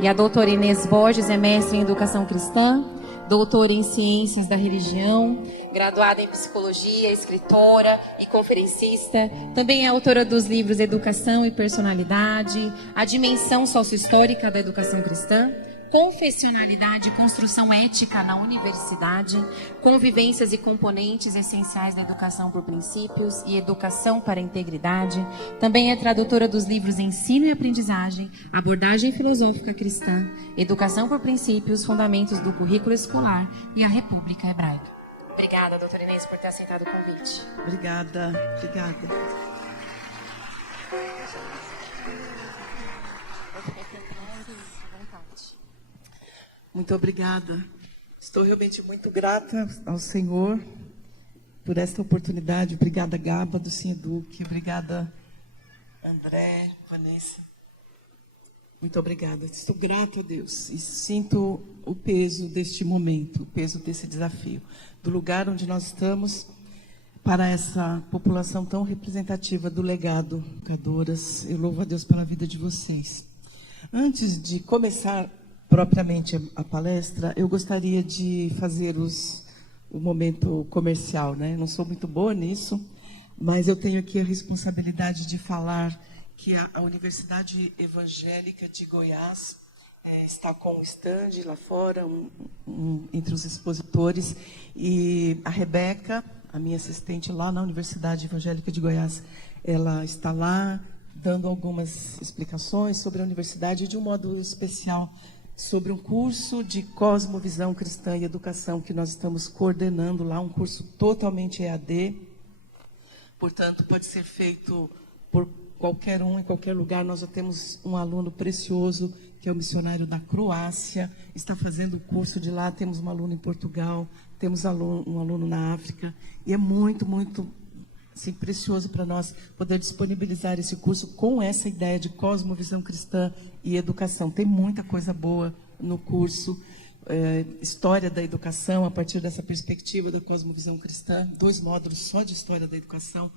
E a doutora Inês Borges é mestre em Educação Cristã, doutora em Ciências da Religião, graduada em Psicologia, escritora e conferencista. Também é autora dos livros Educação e Personalidade, A Dimensão Sociohistórica da Educação Cristã, Confessionalidade e Construção Ética na Universidade, Convivências e Componentes Essenciais da Educação por Princípios e Educação para a Integridade. Também é tradutora dos livros Ensino e Aprendizagem, Abordagem Filosófica Cristã, Educação por Princípios, Fundamentos do Currículo Escolar e a República Hebraica. Obrigada, doutora Inês, por ter aceitado o convite. Obrigada. Muito obrigada. Estou realmente muito grata ao Senhor por esta oportunidade. Obrigada, Gaba, do Cineduc. Obrigada, André, Vanessa. Muito obrigada. Estou grata a Deus e sinto o peso deste momento, o peso desse desafio, do lugar onde nós estamos para essa população tão representativa do legado educadoras. Eu louvo a Deus pela vida de vocês. Antes de começar propriamente a palestra, eu gostaria de fazer o momento comercial, né? Não sou muito boa nisso, mas eu tenho aqui a responsabilidade de falar que a Universidade Evangélica de Goiás está com um stand lá fora, entre os expositores, e a Rebeca, a minha assistente lá na Universidade Evangélica de Goiás, ela está lá dando algumas explicações sobre a universidade de um modo especial, sobre um curso de Cosmovisão Cristã e Educação que nós estamos coordenando lá, um curso totalmente EAD, portanto, pode ser feito por qualquer um, em qualquer lugar. Nós já temos um aluno precioso, que é o missionário da Croácia, está fazendo o curso de lá, temos um aluno em Portugal, temos um aluno na África, e é muito, muito assim, precioso para nós poder disponibilizar esse curso com essa ideia de cosmovisão cristã e educação. Tem muita coisa boa no curso, história da educação, a partir dessa perspectiva da cosmovisão cristã, 2 módulos só de história da educação,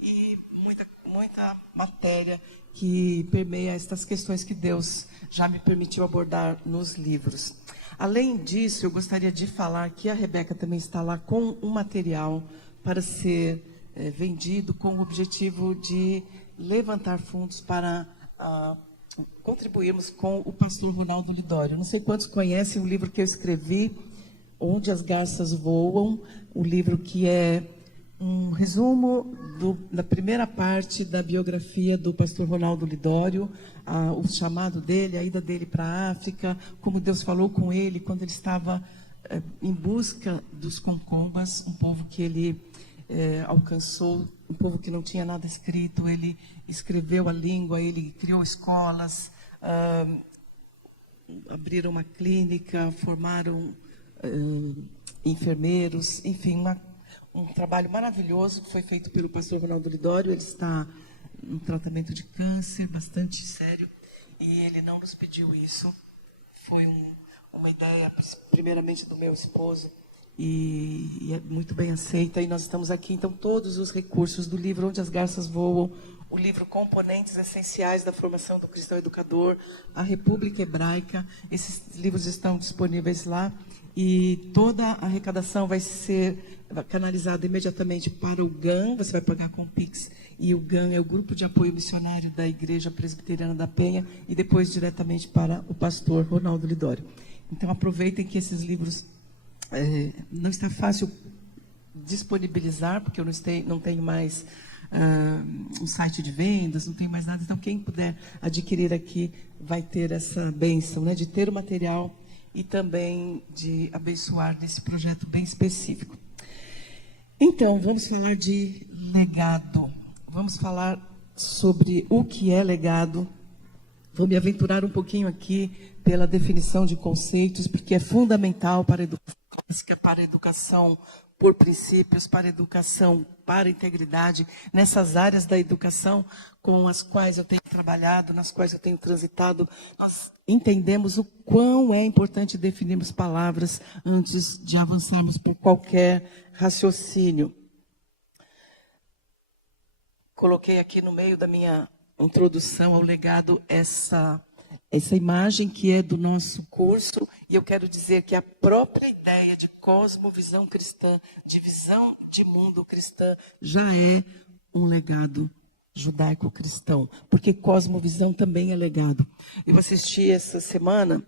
e muita matéria que permeia estas questões que Deus já me permitiu abordar nos livros. Além disso, eu gostaria de falar que a Rebeca também está lá com um material para ser vendido com o objetivo de levantar fundos para contribuirmos com o pastor Ronaldo Lidório. Não sei quantos conhecem o livro que eu escrevi, Onde as Garças Voam, o livro que é um resumo da primeira parte da biografia do pastor Ronaldo Lidório, o chamado dele, a ida dele para a África, como Deus falou com ele quando ele estava em busca dos concombas, um povo que ele alcançou, um povo que não tinha nada escrito. Ele escreveu a língua, ele criou escolas, abriram uma clínica, formaram enfermeiros, enfim, um trabalho maravilhoso que foi feito pelo pastor Ronaldo Lidório. Ele está em tratamento de câncer bastante sério e ele não nos pediu isso. Foi uma ideia, primeiramente, do meu esposo, e é muito bem aceita. E nós estamos aqui, então, todos os recursos do livro Onde as Garças Voam, o livro Componentes Essenciais da Formação do Cristão Educador, a República Hebraica, esses livros estão disponíveis lá, e toda a arrecadação vai ser canalizada imediatamente para o GAM. Você vai pagar com o Pix, e o GAM é o Grupo de Apoio Missionário da Igreja Presbiteriana da Penha, e depois diretamente para o pastor Ronaldo Lidório. Então, aproveitem que esses livros não está fácil disponibilizar, porque eu não tenho mais um site de vendas, não tenho mais nada. Então, quem puder adquirir aqui vai ter essa bênção, né, de ter o material e também de abençoar nesse projeto bem específico. Então, vamos falar de legado. Vamos falar sobre o que é legado. Vou me aventurar um pouquinho aqui pela definição de conceitos, porque é fundamental para a educação clássica, para a educação por princípios, para a educação para a integridade, nessas áreas da educação com as quais eu tenho trabalhado, nas quais eu tenho transitado. Nós entendemos o quão é importante definirmos palavras antes de avançarmos por qualquer raciocínio. Coloquei aqui no meio da minha introdução ao legado essa imagem que é do nosso curso, e eu quero dizer que a própria ideia de cosmovisão cristã, de visão de mundo cristã, já é um legado judaico-cristão, porque cosmovisão também é legado. Eu assisti essa semana,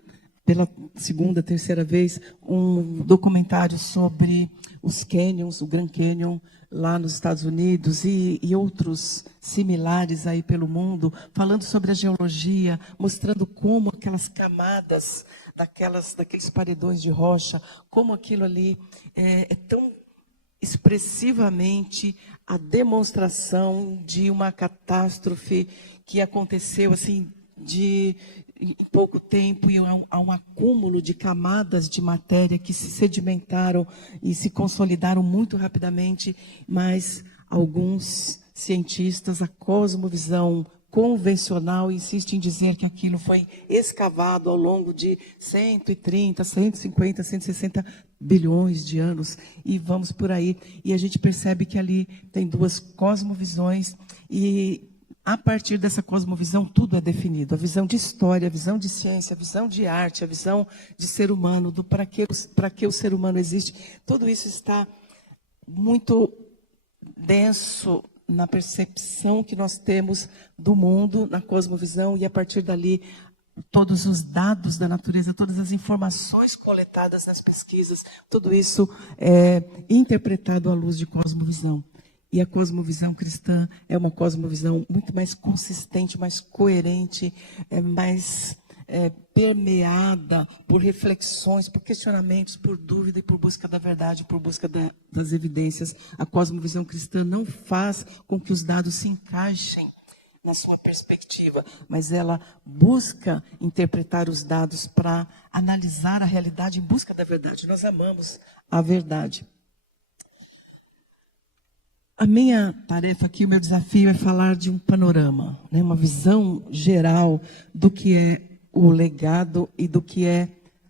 pela segunda, terceira vez, um documentário sobre os canyons, o Grand Canyon, lá nos Estados Unidos e outros similares aí pelo mundo, falando sobre a geologia, mostrando como aquelas camadas daqueles paredões de rocha, como aquilo ali é tão expressivamente a demonstração de uma catástrofe que aconteceu assim em pouco tempo, e há um acúmulo de camadas de matéria que se sedimentaram e se consolidaram muito rapidamente, mas alguns cientistas, a cosmovisão convencional, insiste em dizer que aquilo foi escavado ao longo de 130, 150, 160 bilhões de anos, e vamos por aí. E a gente percebe que ali tem duas cosmovisões, e a partir dessa cosmovisão, tudo é definido. A visão de história, a visão de ciência, a visão de arte, a visão de ser humano, do para que o ser humano existe. Tudo isso está muito denso na percepção que nós temos do mundo, na cosmovisão, e a partir dali, todos os dados da natureza, todas as informações coletadas nas pesquisas, tudo isso é interpretado à luz de cosmovisão. E a cosmovisão cristã é uma cosmovisão muito mais consistente, mais coerente, mais permeada por reflexões, por questionamentos, por dúvida e por busca da verdade, por busca das evidências. A cosmovisão cristã não faz com que os dados se encaixem na sua perspectiva, mas ela busca interpretar os dados para analisar a realidade em busca da verdade. Nós amamos a verdade. A minha tarefa aqui, o meu desafio é falar de um panorama, né, uma visão geral do que é o legado e do que é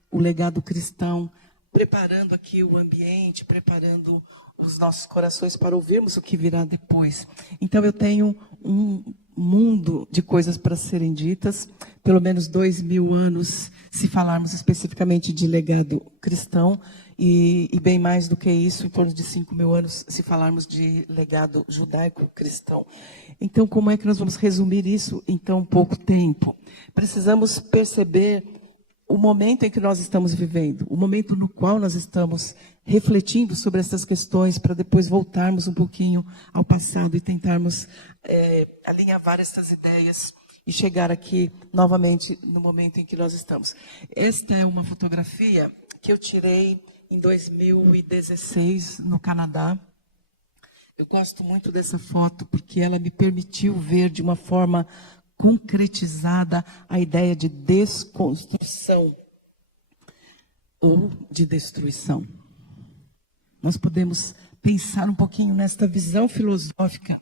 o legado cristão, preparando aqui o ambiente, preparando os nossos corações para ouvirmos o que virá depois. Então eu tenho um mundo de coisas para serem ditas, pelo menos 2000 anos, se falarmos especificamente de legado cristão, e bem mais do que isso, em torno de 5.000 anos, se falarmos de legado judaico-cristão. Então, como é que nós vamos resumir isso em tão pouco tempo? Precisamos perceber o momento em que nós estamos vivendo, o momento no qual nós estamos refletindo sobre essas questões, para depois voltarmos um pouquinho ao passado e tentarmos alinhavar essas ideias e chegar aqui novamente no momento em que nós estamos. Esta é uma fotografia que eu tirei em 2016 no Canadá. Eu gosto muito dessa foto porque ela me permitiu ver de uma forma concretizada a ideia de desconstrução ou de destruição. Nós podemos pensar um pouquinho nesta visão filosófica.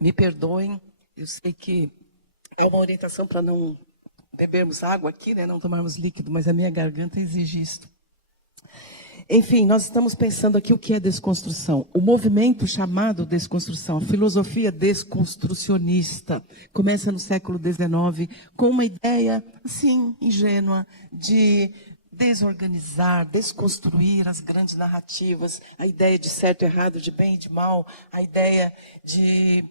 Me perdoem, eu sei que há uma orientação para não bebermos água aqui, né, não tomarmos líquido, mas a minha garganta exige isto. Enfim, nós estamos pensando aqui o que é desconstrução. O movimento chamado desconstrução, a filosofia desconstrucionista, começa no século XIX com uma ideia, assim, ingênua, de desorganizar, desconstruir as grandes narrativas, a ideia de certo e errado, de bem e de mal, a ideia de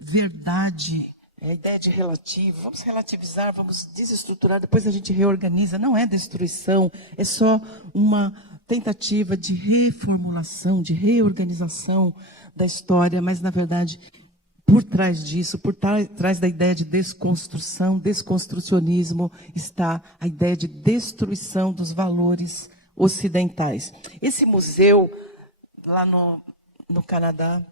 verdade, a ideia de relativo. Vamos relativizar, vamos desestruturar, depois a gente reorganiza. Não é destruição, é só uma tentativa de reformulação, de reorganização da história, mas na verdade, por trás disso, por trás da ideia de desconstrução, desconstrucionismo, está a ideia de destruição dos valores ocidentais. Esse museu, lá no Canadá,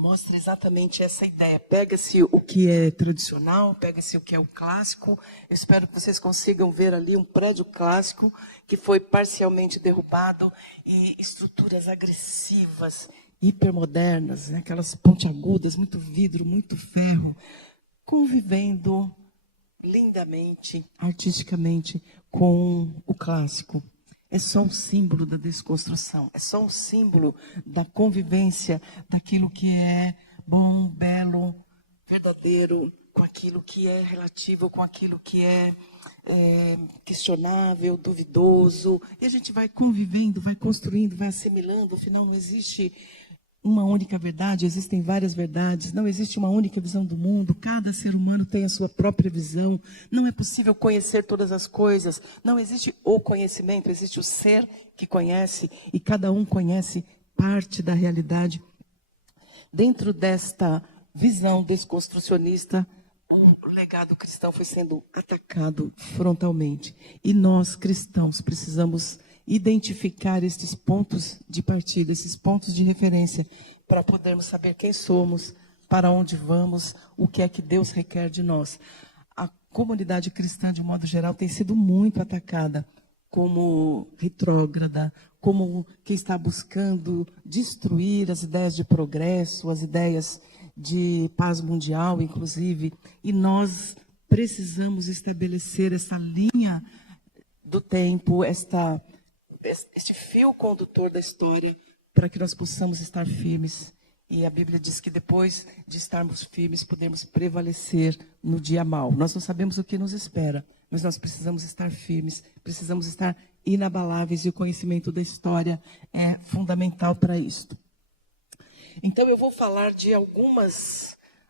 mostra exatamente essa ideia. Pega-se o que é tradicional, pega-se o que é o clássico. Eu espero que vocês consigam ver ali um prédio clássico que foi parcialmente derrubado, e estruturas agressivas hipermodernas, né? Aquelas pontiagudas, muito vidro, muito ferro, convivendo lindamente, artisticamente, com o clássico. É só um símbolo da desconstrução, é só um símbolo da convivência daquilo que é bom, belo, verdadeiro, com aquilo que é relativo, com aquilo que é questionável, duvidoso. E a gente vai convivendo, vai construindo, vai assimilando. Afinal, não existe uma única verdade, existem várias verdades, não existe uma única visão do mundo, cada ser humano tem a sua própria visão, não é possível conhecer todas as coisas, não existe o conhecimento, existe o ser que conhece, e cada um conhece parte da realidade. Dentro desta visão desconstrucionista, o legado cristão foi sendo atacado frontalmente, e nós cristãos precisamos identificar esses pontos de partida, esses pontos de referência, para podermos saber quem somos, para onde vamos, o que é que Deus requer de nós. A comunidade cristã, de modo geral, tem sido muito atacada como retrógrada, como quem está buscando destruir as ideias de progresso, as ideias de paz mundial, inclusive, e nós precisamos estabelecer essa linha do tempo, este fio condutor da história, para que nós possamos estar firmes. E a Bíblia diz que depois de estarmos firmes, podemos prevalecer no dia mau. Nós não sabemos o que nos espera, mas nós precisamos estar firmes, precisamos estar inabaláveis, e o conhecimento da história é fundamental para isso. Então eu vou falar de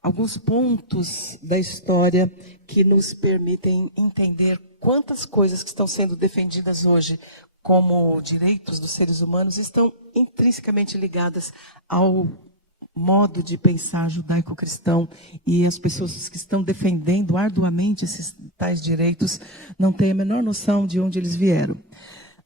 alguns pontos da história que nos permitem entender quantas coisas que estão sendo defendidas hoje como direitos dos seres humanos estão intrinsecamente ligadas ao modo de pensar judaico-cristão, e as pessoas que estão defendendo arduamente esses tais direitos não têm a menor noção de onde eles vieram.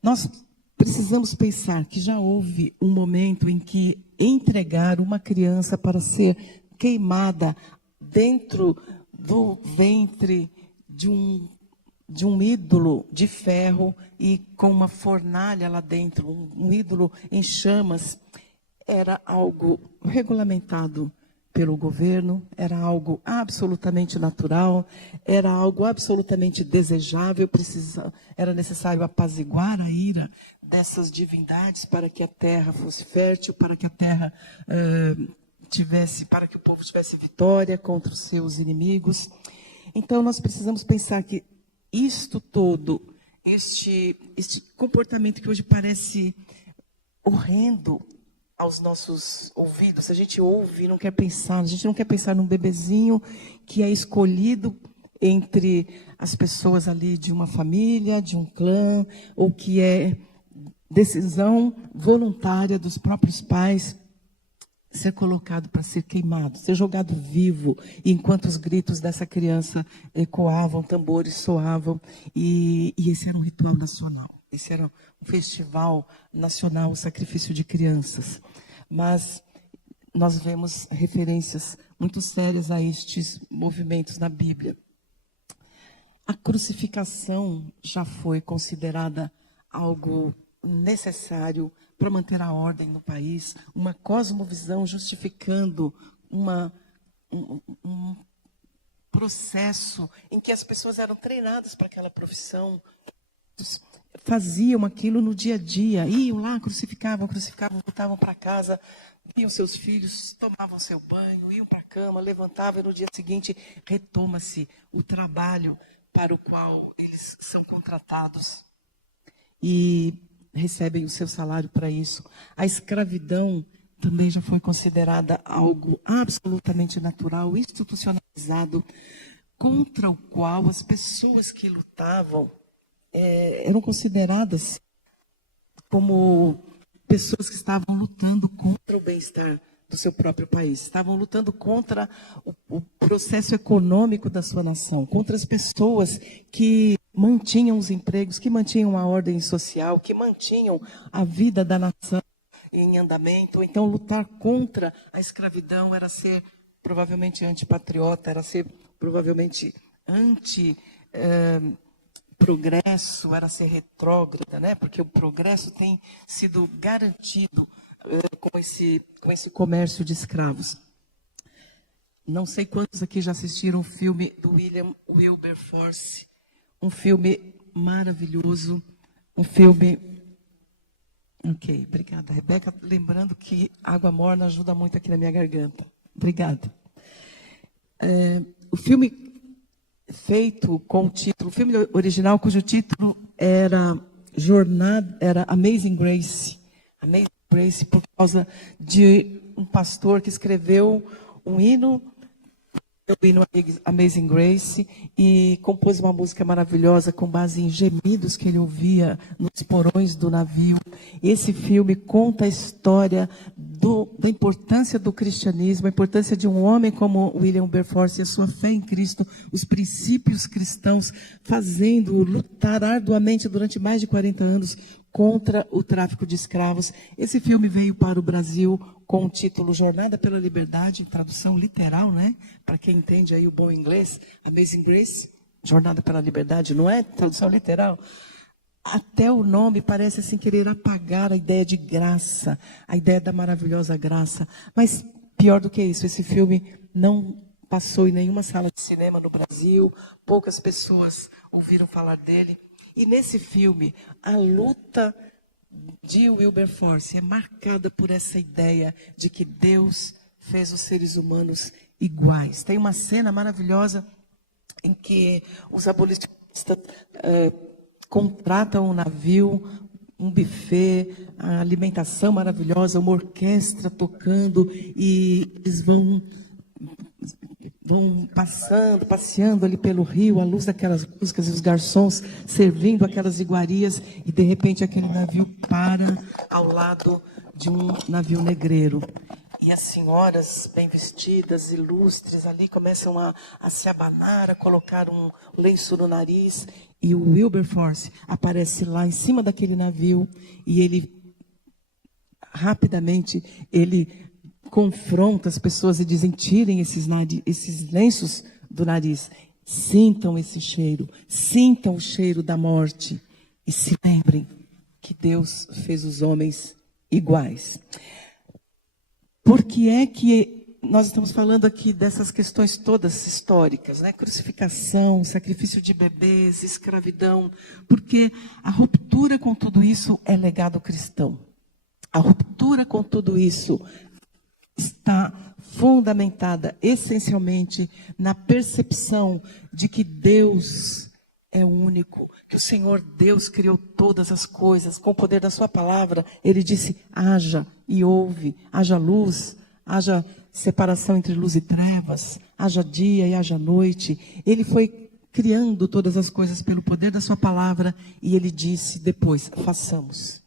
Nós precisamos pensar que já houve um momento em que entregar uma criança para ser queimada dentro do ventre de um ídolo de ferro e com uma fornalha lá dentro, um ídolo em chamas, era algo regulamentado pelo governo, era algo absolutamente natural, era algo absolutamente desejável, era necessário apaziguar a ira dessas divindades para que a terra fosse fértil, para que a terra para que o povo tivesse vitória contra os seus inimigos. Então nós precisamos pensar que isto todo, este comportamento que hoje parece horrendo aos nossos ouvidos, a gente ouve e não quer pensar, a gente não quer pensar num bebezinho que é escolhido entre as pessoas ali de uma família, de um clã, ou que é decisão voluntária dos próprios pais, ser colocado para ser queimado, ser jogado vivo, e enquanto os gritos dessa criança ecoavam, tambores soavam, e esse era um ritual nacional, esse era um festival nacional, o sacrifício de crianças. Mas nós vemos referências muito sérias a estes movimentos na Bíblia. A crucificação já foi considerada algo necessário para manter a ordem no país, uma cosmovisão justificando um processo em que as pessoas eram treinadas para aquela profissão, faziam aquilo no dia a dia, iam lá, crucificavam, voltavam para casa, viam seus filhos, tomavam seu banho, iam para a cama, levantavam, e no dia seguinte retoma-se o trabalho para o qual eles são contratados e recebem o seu salário para isso. A escravidão também já foi considerada algo absolutamente natural, institucionalizado, contra o qual as pessoas que lutavam eram consideradas como pessoas que estavam lutando contra o bem-estar do seu próprio país, estavam lutando contra o processo econômico da sua nação, contra as pessoas que mantinham os empregos, que mantinham a ordem social, que mantinham a vida da nação em andamento. Então, lutar contra a escravidão era ser provavelmente antipatriota, era ser provavelmente progresso, era ser retrógrada, né? Porque o progresso tem sido garantido com esse comércio de escravos. Não sei quantos aqui já assistiram o filme do William Wilberforce, um filme maravilhoso, um filme... Ok, obrigada, Rebeca. Lembrando que água morna ajuda muito aqui na minha garganta. Obrigada. O filme feito com o título, o filme original cujo título era Amazing Grace. Amazing Grace por causa de um pastor que escreveu um hino Amazing Grace e compôs uma música maravilhosa com base em gemidos que ele ouvia nos porões do navio. Esse filme conta a história da importância do cristianismo, a importância de um homem como William Wilberforce e a sua fé em Cristo, os princípios cristãos, fazendo lutar arduamente durante mais de 40 anos contra o tráfico de escravos. Esse filme veio para o Brasil com o título Jornada pela Liberdade, tradução literal, né? Para quem entende aí o bom inglês, Amazing Grace, Jornada pela Liberdade, não é tradução literal? Até o nome parece assim querer apagar a ideia de graça, a ideia da maravilhosa graça. Mas pior do que isso, esse filme não passou em nenhuma sala de cinema no Brasil, poucas pessoas ouviram falar dele. E nesse filme, a luta de Wilberforce é marcada por essa ideia de que Deus fez os seres humanos iguais. Tem uma cena maravilhosa em que os abolicionistas contratam um navio, um buffet, a alimentação maravilhosa, uma orquestra tocando, e eles vão passeando ali pelo rio, à luz daquelas músicas, e os garçons servindo aquelas iguarias, e de repente aquele navio para ao lado de um navio negreiro. E as senhoras bem vestidas, ilustres, ali começam a se abanar, a colocar um lenço no nariz, e o Wilberforce aparece lá em cima daquele navio, e ele rapidamente confronta as pessoas e dizem: tirem esses lenços do nariz, sintam esse cheiro, sintam o cheiro da morte e se lembrem que Deus fez os homens iguais. Por que é que nós estamos falando aqui dessas questões todas históricas, né? Crucificação, sacrifício de bebês, escravidão, porque a ruptura com tudo isso é legado cristão. A ruptura com tudo isso está fundamentada essencialmente na percepção de que Deus é único, que o Senhor Deus criou todas as coisas, com o poder da sua palavra. Ele disse: haja e houve, haja luz, haja separação entre luz e trevas, haja dia e haja noite. Ele foi criando todas as coisas pelo poder da sua palavra, e ele disse depois: façamos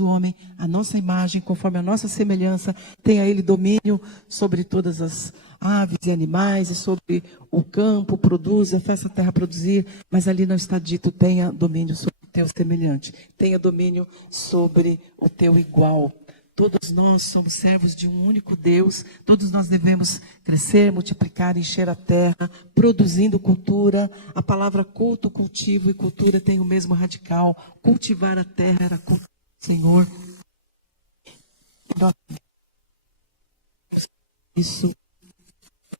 o homem à nossa imagem, conforme a nossa semelhança, tenha ele domínio sobre todas as aves e animais e sobre o campo, produza, faça a terra produzir. Mas ali não está dito: tenha domínio sobre o teu semelhante, tenha domínio sobre o teu igual. Todos nós somos servos de um único Deus, todos nós devemos crescer, multiplicar, encher a terra, produzindo cultura. A palavra culto, cultivo e cultura tem o mesmo radical. Cultivar a terra era cultivar o Senhor.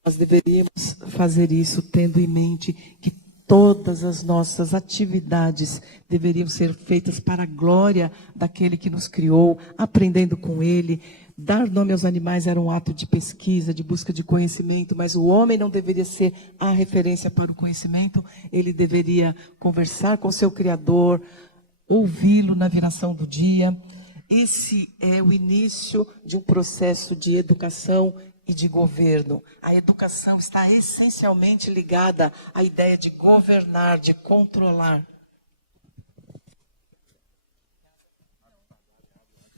Nós deveríamos fazer isso tendo em mente que todas as nossas atividades deveriam ser feitas para a glória daquele que nos criou, aprendendo com ele. Dar nome aos animais era um ato de pesquisa, de busca de conhecimento, mas o homem não deveria ser a referência para o conhecimento. Ele deveria conversar com seu Criador, ouvi-lo na viração do dia. Esse é o início de um processo de educação e de governo. A educação está essencialmente ligada à ideia de governar, de controlar.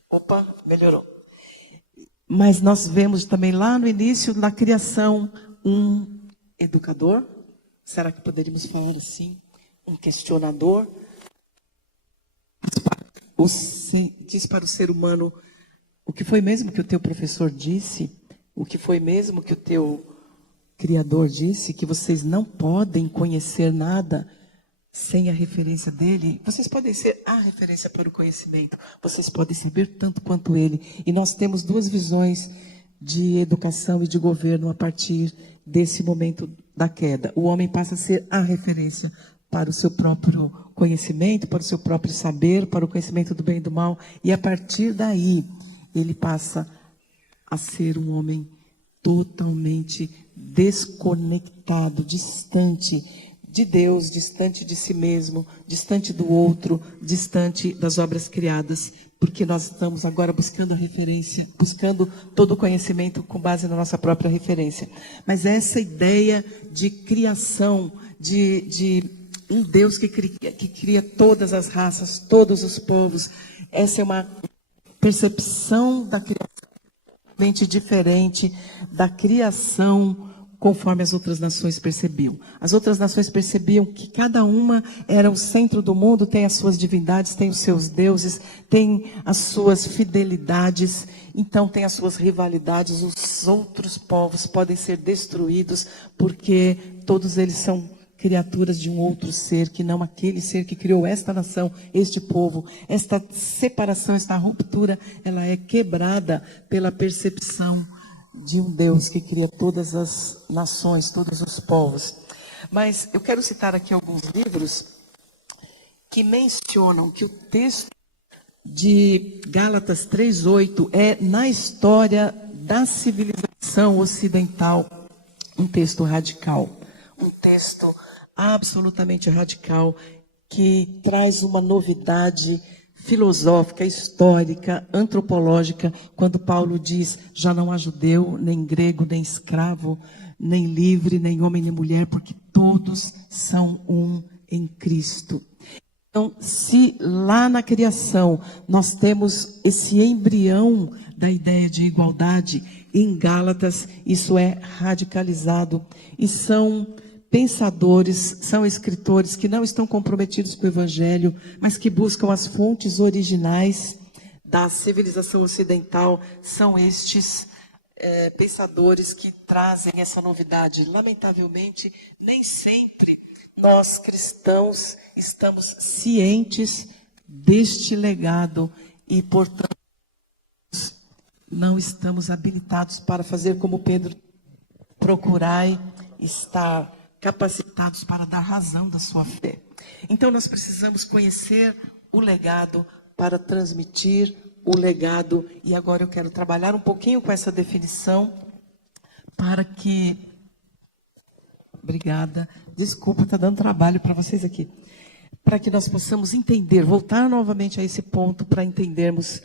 Opa, melhorou. Mas nós vemos também lá no início da criação um educador, será que poderíamos falar assim? Um questionador. Diz para o ser humano: o que foi mesmo que o teu professor disse? O que foi mesmo que o teu Criador disse? Que vocês não podem conhecer nada sem a referência dele, vocês podem ser a referência para o conhecimento, vocês podem saber tanto quanto ele. E nós temos duas visões de educação e de governo a partir desse momento da queda. O homem passa a ser a referência para o seu próprio conhecimento, para o seu próprio saber, para o conhecimento do bem e do mal, e a partir daí ele passa a ser um homem totalmente desconectado, distante de Deus, distante de si mesmo, distante do outro, distante das obras criadas, porque nós estamos agora buscando a referência, buscando todo o conhecimento com base na nossa própria referência. Mas essa ideia de criação, de um Deus que cria todas as raças, todos os povos, essa é uma percepção da criação diferente da criação conforme as outras nações percebiam. As outras nações percebiam que cada uma era o centro do mundo, tem as suas divindades, tem os seus deuses, tem as suas fidelidades, então tem as suas rivalidades. Os outros povos podem ser destruídos porque todos eles são criaturas de um outro ser, que não aquele ser que criou esta nação, este povo. Esta separação, esta ruptura, ela é quebrada pela percepção de um Deus que cria todas as nações, todos os povos. Mas eu quero citar aqui alguns livros que mencionam que o texto de Gálatas 3:8 é, na história da civilização ocidental, um texto radical, um texto absolutamente radical, que traz uma novidade filosófica, histórica, antropológica, quando Paulo diz: já não há judeu, nem grego, nem escravo, nem livre, nem homem, nem mulher, porque todos são um em Cristo. Então, se lá na criação nós temos esse embrião da ideia de igualdade, em Gálatas isso é radicalizado, e são pensadores, são escritores que não estão comprometidos com o Evangelho, mas que buscam as fontes originais da civilização ocidental. São estes pensadores que trazem essa novidade. Lamentavelmente, nem sempre nós cristãos estamos cientes deste legado e, portanto, não estamos habilitados para fazer como Pedro: procurai estar capacitados para dar razão da sua fé. Então nós precisamos conhecer o legado para transmitir o legado. E agora eu quero trabalhar um pouquinho com essa definição para que... Obrigada. Desculpa, está dando trabalho para vocês aqui. Para que nós possamos entender, voltar novamente a esse ponto para entendermos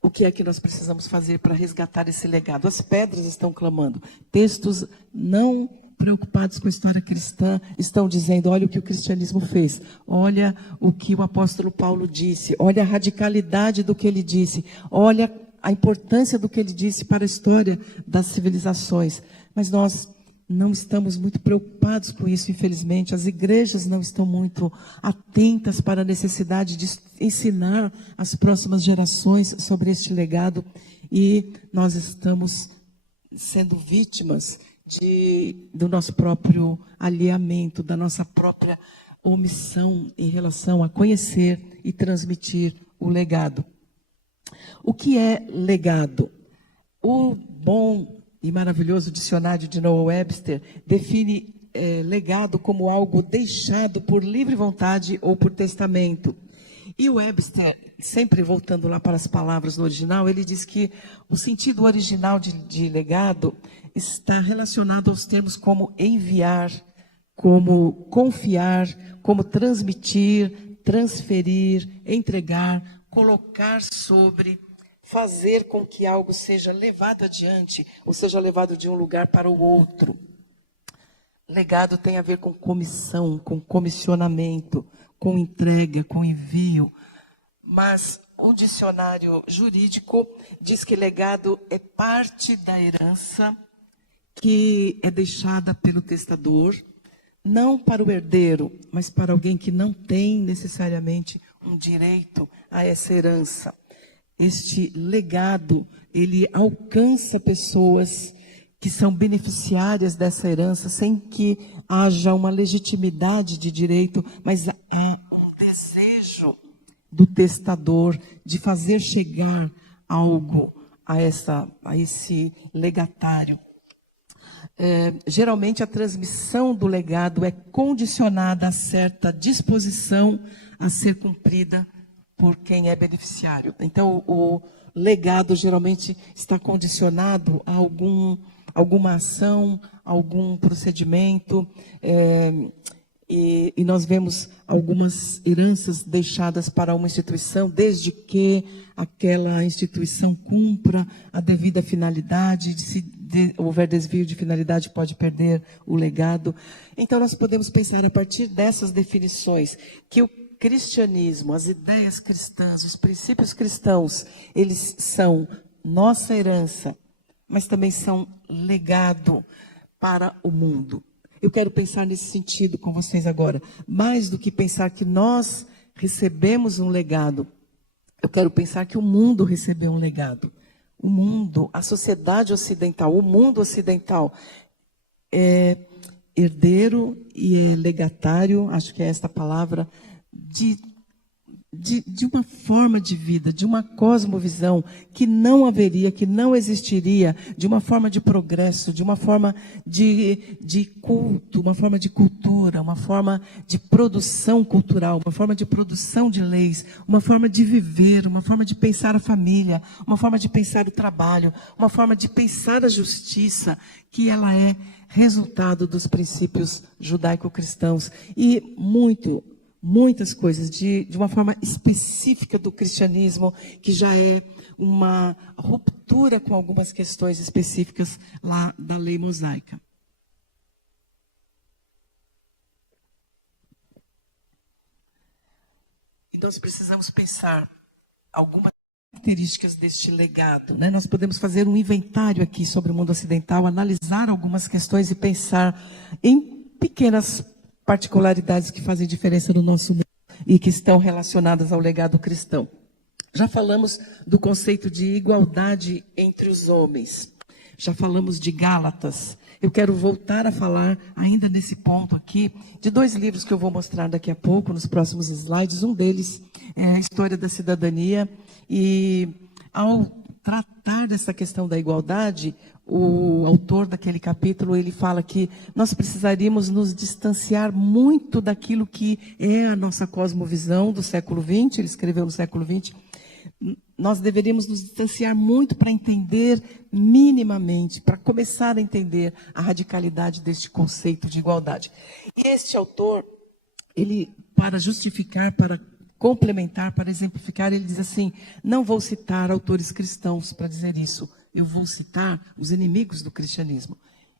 o que é que nós precisamos fazer para resgatar esse legado. As pedras estão clamando. Textos não preocupados com a história cristã estão dizendo: olha o que o cristianismo fez, olha o que o apóstolo Paulo disse, olha a radicalidade do que ele disse, olha a importância do que ele disse para a história das civilizações. Mas nós não estamos muito preocupados com isso, infelizmente. As igrejas não estão muito atentas para a necessidade de ensinar as próximas gerações sobre este legado, e nós estamos sendo vítimas do nosso próprio alheamento, da nossa própria omissão em relação a conhecer e transmitir o legado. O que é legado? O bom e maravilhoso dicionário de Noah Webster define legado como algo deixado por livre vontade ou por testamento. E o Webster, sempre voltando lá para as palavras no original, ele diz que o sentido original de legado está relacionado aos termos como enviar, como confiar, como transmitir, transferir, entregar, colocar sobre, fazer com que algo seja levado adiante, ou seja levado de um lugar para o outro. Legado tem a ver com comissão, com comissionamento, com entrega, com envio. Mas o dicionário jurídico diz que legado é parte da herança que é deixada pelo testador, não para o herdeiro, mas para alguém que não tem necessariamente um direito a essa herança. Este legado, ele alcança pessoas que são beneficiárias dessa herança, sem que haja uma legitimidade de direito, mas há um desejo do testador de fazer chegar algo a esse legatário. Geralmente a transmissão do legado é condicionada a certa disposição a ser cumprida por quem é beneficiário. Então, o legado geralmente está condicionado a alguma ação, algum procedimento, e nós vemos algumas heranças deixadas para uma instituição, desde que aquela instituição cumpra a devida finalidade. Se houver desvio de finalidade, pode perder o legado. Então, nós podemos pensar, a partir dessas definições, que o cristianismo, as ideias cristãs, os princípios cristãos, eles são nossa herança, mas também são legado para o mundo. Eu quero pensar nesse sentido com vocês agora. Mais do que pensar que nós recebemos um legado, eu quero pensar que o mundo recebeu um legado. O mundo, a sociedade ocidental, o mundo ocidental é herdeiro e é legatário, acho que é esta palavra, de uma forma de vida, de uma cosmovisão que não haveria, que não existiria, de uma forma de progresso, de uma forma de culto, uma forma de cultura, uma forma de produção cultural, uma forma de produção de leis, uma forma de viver, uma forma de pensar a família, uma forma de pensar o trabalho, uma forma de pensar a justiça, que ela é resultado dos princípios judaico-cristãos. E muitas coisas, de uma forma específica do cristianismo, que já é uma ruptura com algumas questões específicas lá da lei mosaica. E nós precisamos pensar algumas características deste legado, né? Nós podemos fazer um inventário aqui sobre o mundo ocidental, analisar algumas questões e pensar em pequenas particularidades que fazem diferença no nosso mundo e que estão relacionadas ao legado cristão. Já falamos do conceito de igualdade entre os homens. Já falamos de Gálatas. Eu quero voltar a falar, ainda nesse ponto aqui, de 2 livros que eu vou mostrar daqui a pouco, nos próximos slides. Um deles é a História da Cidadania. E ao tratar dessa questão da igualdade, o autor daquele capítulo, ele fala que nós precisaríamos nos distanciar muito daquilo que é a nossa cosmovisão do século XX, ele escreveu no século XX. Nós deveríamos nos distanciar muito para entender minimamente, para começar a entender a radicalidade deste conceito de igualdade. E este autor, ele, para justificar, para complementar, para exemplificar, ele diz assim: não vou citar autores cristãos para dizer isso, eu vou citar os inimigos do cristianismo.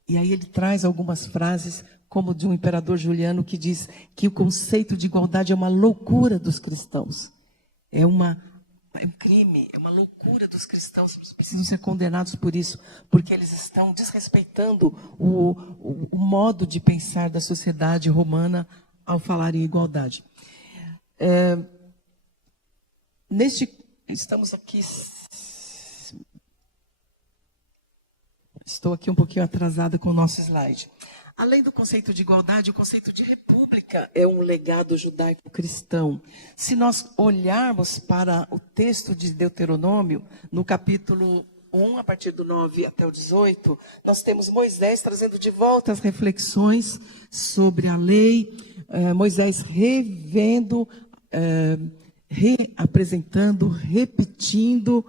E aí ele traz algumas frases, como de um imperador Juliano, que diz que o conceito de igualdade é uma loucura dos cristãos. É um crime, é uma loucura dos cristãos, precisam ser condenados por isso, porque eles estão desrespeitando o modo de pensar da sociedade romana ao falar em igualdade. Estamos aqui... Estou aqui um pouquinho atrasada com o nosso slide. Além do conceito de igualdade, o conceito de república é um legado judaico-cristão. Se nós olharmos para o texto de Deuteronômio, no capítulo 1, a partir do 9 até o 18, nós temos Moisés trazendo de volta as reflexões sobre a lei, Moisés revendo, reapresentando, repetindo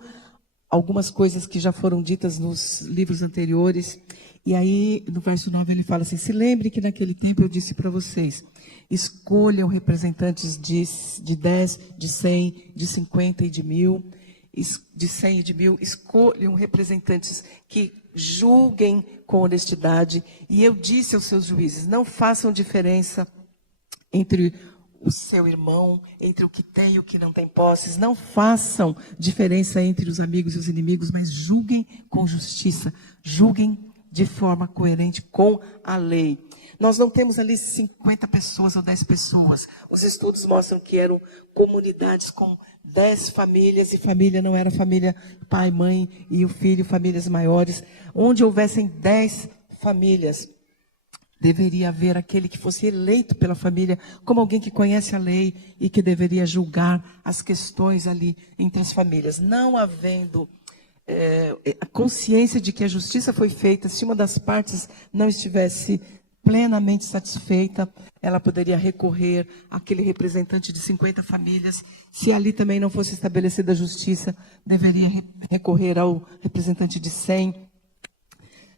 algumas coisas que já foram ditas nos livros anteriores. E aí, no verso 9, ele fala assim: se lembre que naquele tempo eu disse para vocês, escolham representantes de 10, de 100, de 50 e de 1000, de 100 e de 1000, escolham representantes que julguem com honestidade. E eu disse aos seus juízes, não façam diferença entre o seu irmão, entre o que tem e o que não tem posses. Não façam diferença entre os amigos e os inimigos, mas julguem com justiça. Julguem de forma coerente com a lei. Nós não temos ali 50 pessoas ou 10 pessoas. Os estudos mostram que eram comunidades com 10 famílias, e família não era família pai, mãe e o filho, famílias maiores. Onde houvessem 10 famílias, deveria haver aquele que fosse eleito pela família como alguém que conhece a lei e que deveria julgar as questões ali entre as famílias. Não havendo a consciência de que a justiça foi feita, se uma das partes não estivesse plenamente satisfeita, ela poderia recorrer àquele representante de 50 famílias. Se ali também não fosse estabelecida a justiça, deveria recorrer ao representante de 100.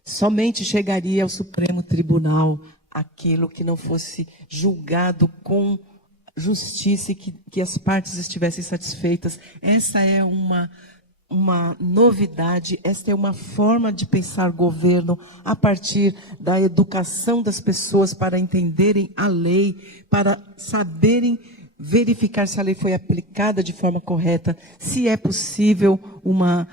Somente chegaria ao Supremo Tribunal aquilo que não fosse julgado com justiça e que as partes estivessem satisfeitas. Essa é uma novidade, esta é uma forma de pensar governo a partir da educação das pessoas para entenderem a lei, para saberem verificar se a lei foi aplicada de forma correta, se é possível uma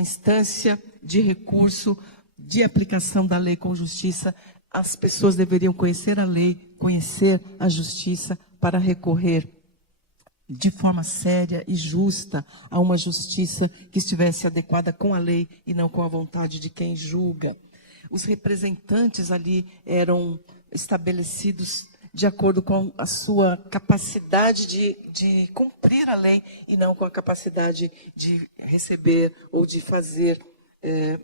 instância de recurso de aplicação da lei com justiça. As pessoas deveriam conhecer a lei, conhecer a justiça para recorrer de forma séria e justa a uma justiça que estivesse adequada com a lei e não com a vontade de quem julga. Os representantes ali eram estabelecidos de acordo com a sua capacidade de cumprir a lei e não com a capacidade de receber ou de fazer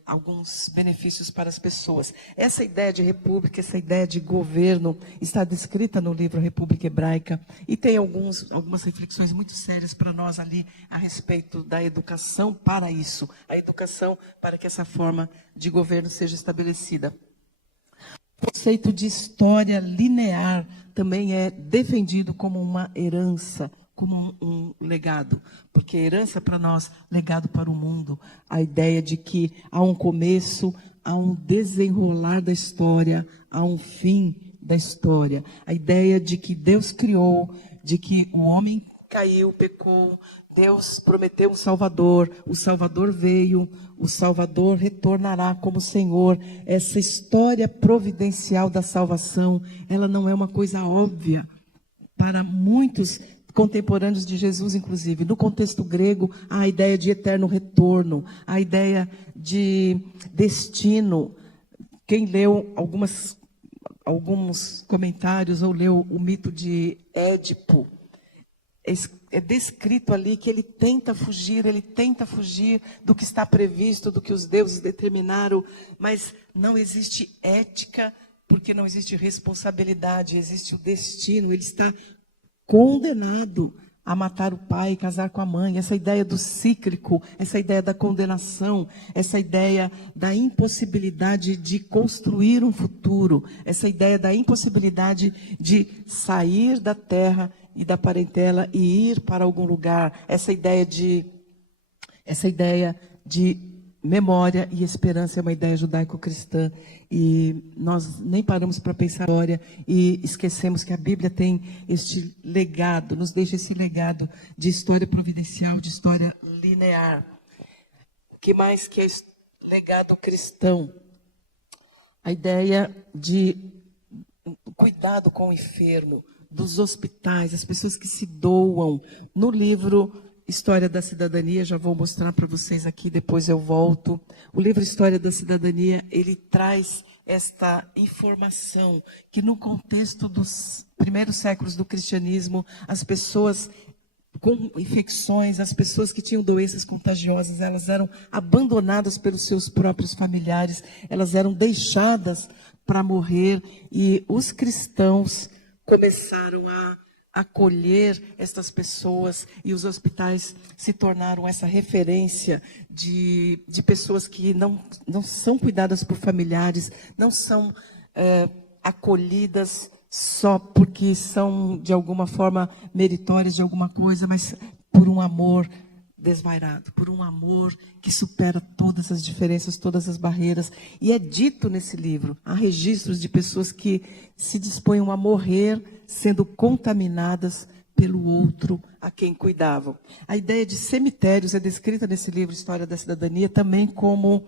alguns benefícios para as pessoas. Essa ideia de república, essa ideia de governo está descrita no livro República Hebraica e tem algumas reflexões muito sérias para nós ali a respeito da educação para isso, a educação para que essa forma de governo seja estabelecida. O conceito de história linear também é defendido como uma herança, como um legado, porque herança para nós, legado para o mundo, a ideia de que há um começo, há um desenrolar da história, há um fim da história, a ideia de que Deus criou, de que o homem caiu, pecou, Deus prometeu um Salvador, o Salvador veio, o Salvador retornará como Senhor. Essa história providencial da salvação, ela não é uma coisa óbvia para muitos contemporâneos de Jesus, inclusive. No contexto grego, há a ideia de eterno retorno, a ideia de destino. Quem leu alguns comentários ou leu o mito de Édipo, é descrito ali que ele tenta fugir do que está previsto, do que os deuses determinaram, mas não existe ética, porque não existe responsabilidade, existe o destino, ele está condenado a matar o pai e casar com a mãe. Essa ideia do cíclico, essa ideia da condenação, essa ideia da impossibilidade de construir um futuro, essa ideia da impossibilidade de sair da terra e da parentela e ir para algum lugar, essa ideia de memória e esperança é uma ideia judaico-cristã, e nós nem paramos para pensar a história e esquecemos que a Bíblia tem este legado, nos deixa esse legado de história providencial, de história linear. O que mais que é legado cristão? A ideia de cuidado com o enfermo, dos hospitais, as pessoas que se doam. No livro História da Cidadania, já vou mostrar para vocês aqui, depois eu volto. O livro História da Cidadania, ele traz esta informação que no contexto dos primeiros séculos do cristianismo, as pessoas com infecções, as pessoas que tinham doenças contagiosas, elas eram abandonadas pelos seus próprios familiares, elas eram deixadas para morrer, e os cristãos começaram a acolher estas pessoas, e os hospitais se tornaram essa referência de pessoas que não são cuidadas por familiares, não são acolhidas só porque são de alguma forma meritórias de alguma coisa, mas por um amor desvairado, por um amor que supera todas as diferenças, todas as barreiras. E é dito nesse livro, há registros de pessoas que se dispunham a morrer sendo contaminadas pelo outro a quem cuidavam. A ideia de cemitérios é descrita nesse livro História da Cidadania também como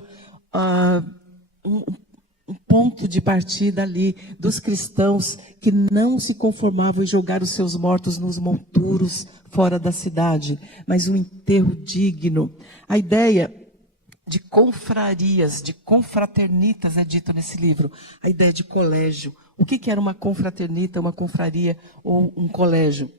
um ponto de partida ali dos cristãos que não se conformavam em jogar os seus mortos nos monturos fora da cidade, mas um enterro digno. A ideia de confrarias, de confraternitas é dito nesse livro. A ideia de colégio. O que era uma confraternita, uma confraria ou um colégio?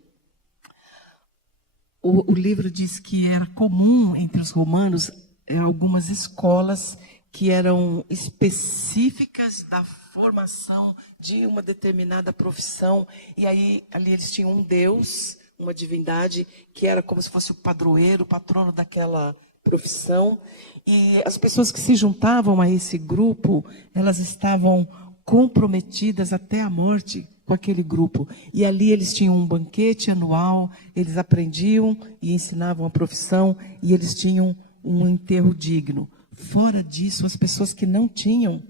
O livro diz que era comum entre os romanos algumas escolas que eram específicas da formação de uma determinada profissão. E aí ali eles tinham um deus, uma divindade, que era como se fosse o padroeiro, o patrono daquela profissão. E as pessoas que se juntavam a esse grupo, elas estavam comprometidas até a morte com aquele grupo. E ali eles tinham um banquete anual, eles aprendiam e ensinavam a profissão, e eles tinham um enterro digno. Fora disso, as pessoas que não tinham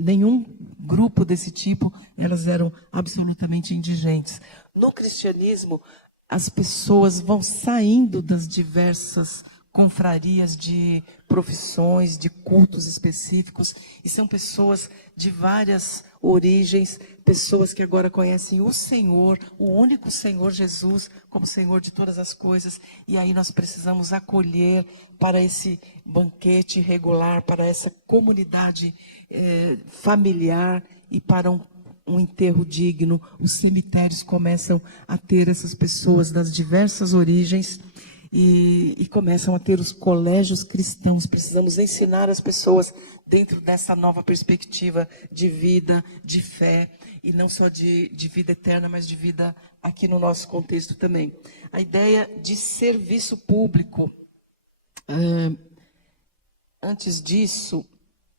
nenhum grupo desse tipo, elas eram absolutamente indigentes. No cristianismo, as pessoas vão saindo das diversas confrarias de profissões, de cultos específicos, e são pessoas de várias origens, pessoas que agora conhecem o Senhor, o único Senhor Jesus, como Senhor de todas as coisas, e aí nós precisamos acolher para esse banquete regular, para essa comunidade familiar e para um enterro digno. Os cemitérios começam a ter essas pessoas das diversas origens, e começam a ter os colégios cristãos. Precisamos ensinar as pessoas dentro dessa nova perspectiva de vida, de fé, e não só de vida eterna, mas de vida aqui no nosso contexto também. A ideia de serviço público. Antes disso,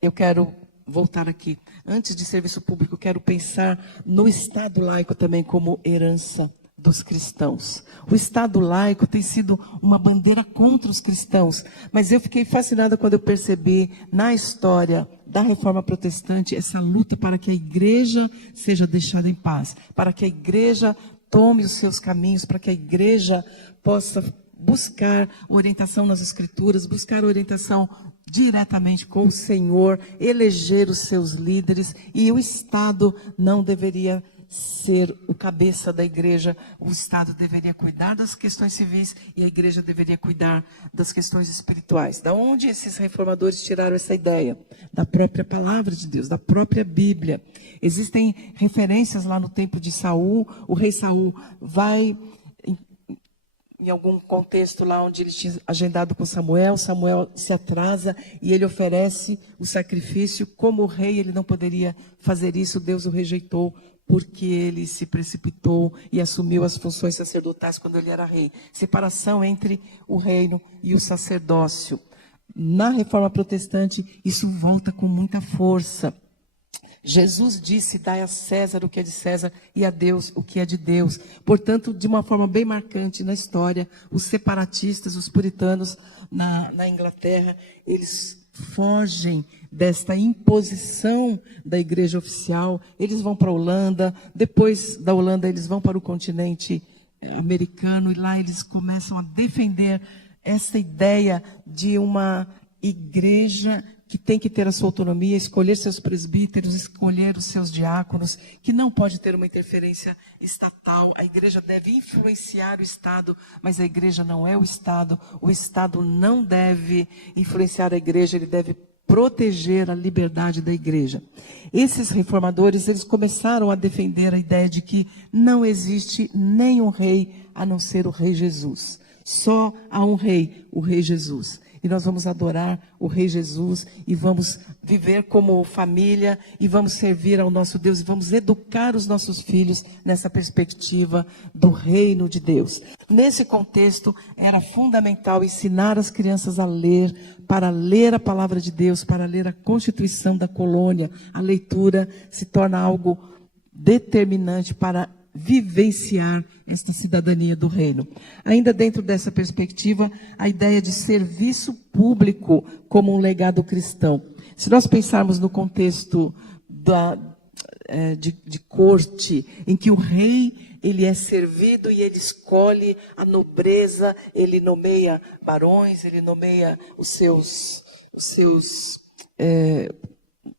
eu quero voltar aqui. Antes de serviço público, eu quero pensar no Estado laico também como herança dos cristãos. O Estado laico tem sido uma bandeira contra os cristãos, mas eu fiquei fascinada quando eu percebi na história da Reforma Protestante essa luta para que a igreja seja deixada em paz, para que a igreja tome os seus caminhos, para que a igreja possa buscar orientação nas Escrituras, buscar orientação diretamente com o Senhor, eleger os seus líderes, e o Estado não deveria ser o cabeça da igreja. O Estado deveria cuidar das questões civis e a igreja deveria cuidar das questões espirituais. Da onde esses reformadores tiraram essa ideia? Da própria palavra de Deus, da própria Bíblia. Existem referências lá no tempo de Saul. O rei Saul vai em algum contexto lá onde ele tinha agendado com Samuel. Samuel se atrasa e ele oferece o sacrifício. Como rei, ele não poderia fazer isso. Deus o rejeitou porque ele se precipitou e assumiu as funções sacerdotais quando ele era rei. Separação entre o reino e o sacerdócio. Na Reforma Protestante, isso volta com muita força. Jesus disse: dai a César o que é de César e a Deus o que é de Deus. Portanto, de uma forma bem marcante na história, os separatistas, os puritanos na Inglaterra, eles fogem desta imposição da igreja oficial. Eles vão para a Holanda, depois da Holanda eles vão para o continente americano, e lá eles começam a defender essa ideia de uma igreja que tem que ter a sua autonomia, escolher seus presbíteros, escolher os seus diáconos, que não pode ter uma interferência estatal. A igreja deve influenciar o Estado, mas a igreja não é o Estado. O Estado não deve influenciar a igreja, ele deve proteger a liberdade da igreja. Esses reformadores, eles começaram a defender a ideia de que não existe nenhum rei a não ser o Rei Jesus. Só há um rei, o Rei Jesus. E nós vamos adorar o Rei Jesus e vamos viver como família e vamos servir ao nosso Deus e vamos educar os nossos filhos nessa perspectiva do reino de Deus. Nesse contexto, era fundamental ensinar as crianças a ler, para ler a palavra de Deus, para ler a Constituição da colônia. A leitura se torna algo determinante para vivenciar esta cidadania do reino. Ainda dentro dessa perspectiva, a ideia de serviço público como um legado cristão. Se nós pensarmos no contexto de corte, em que o rei ele é servido e ele escolhe a nobreza, ele nomeia barões, ele nomeia os seus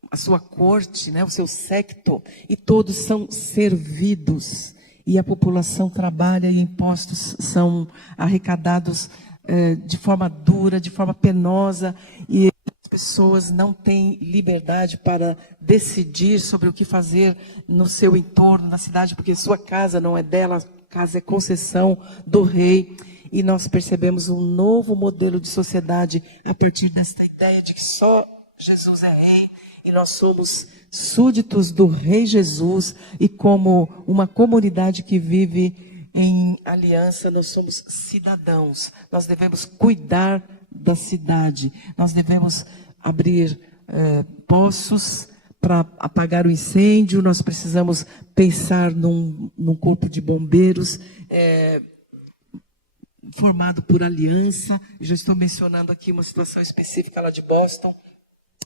a sua corte, né, o seu séquito, e todos são servidos. E a população trabalha e impostos são arrecadados de forma dura, de forma penosa, e as pessoas não têm liberdade para decidir sobre o que fazer no seu entorno, na cidade, porque sua casa não é dela, a casa é concessão do rei. E nós percebemos um novo modelo de sociedade a partir desta ideia de que só Jesus é rei, e nós somos súditos do Rei Jesus, e como uma comunidade que vive em aliança, nós somos cidadãos. Nós devemos cuidar da cidade, nós devemos abrir poços para apagar o incêndio, nós precisamos pensar num corpo de bombeiros formado por aliança. Eu já estou mencionando aqui uma situação específica lá de Boston,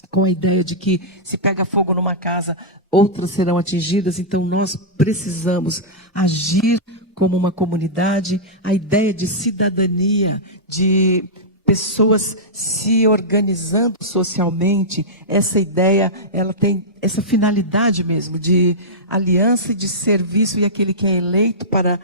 com a ideia de que se pega fogo numa casa, outras serão atingidas. Então nós precisamos agir como uma comunidade. A ideia de cidadania, de pessoas se organizando socialmente, essa ideia, ela tem essa finalidade mesmo de aliança e de serviço, e aquele que é eleito para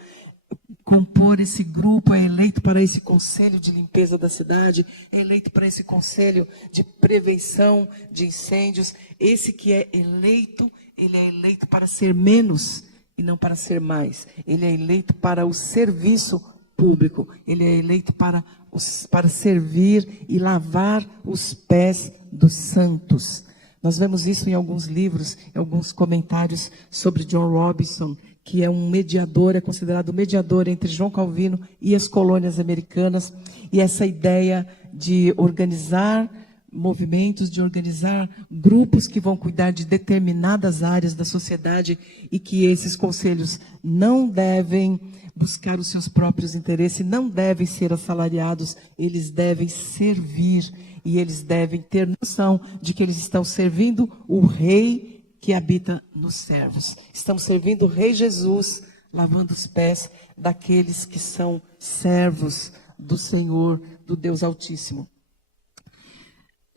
compor esse grupo, é eleito para esse conselho de limpeza da cidade, é eleito para esse conselho de prevenção de incêndios. Esse que é eleito, ele é eleito para ser menos e não para ser mais. Ele é eleito para o serviço público, ele é eleito para servir e lavar os pés dos santos. Nós vemos isso em alguns livros, em alguns comentários sobre John Robinson, que é um mediador, é considerado mediador entre João Calvino e as colônias americanas. E essa ideia de organizar movimentos, de organizar grupos que vão cuidar de determinadas áreas da sociedade, e que esses conselhos não devem buscar os seus próprios interesses, não devem ser assalariados, eles devem servir, e eles devem ter noção de que eles estão servindo o rei que habita nos servos. Estamos servindo o Rei Jesus, lavando os pés daqueles que são servos do Senhor, do Deus Altíssimo.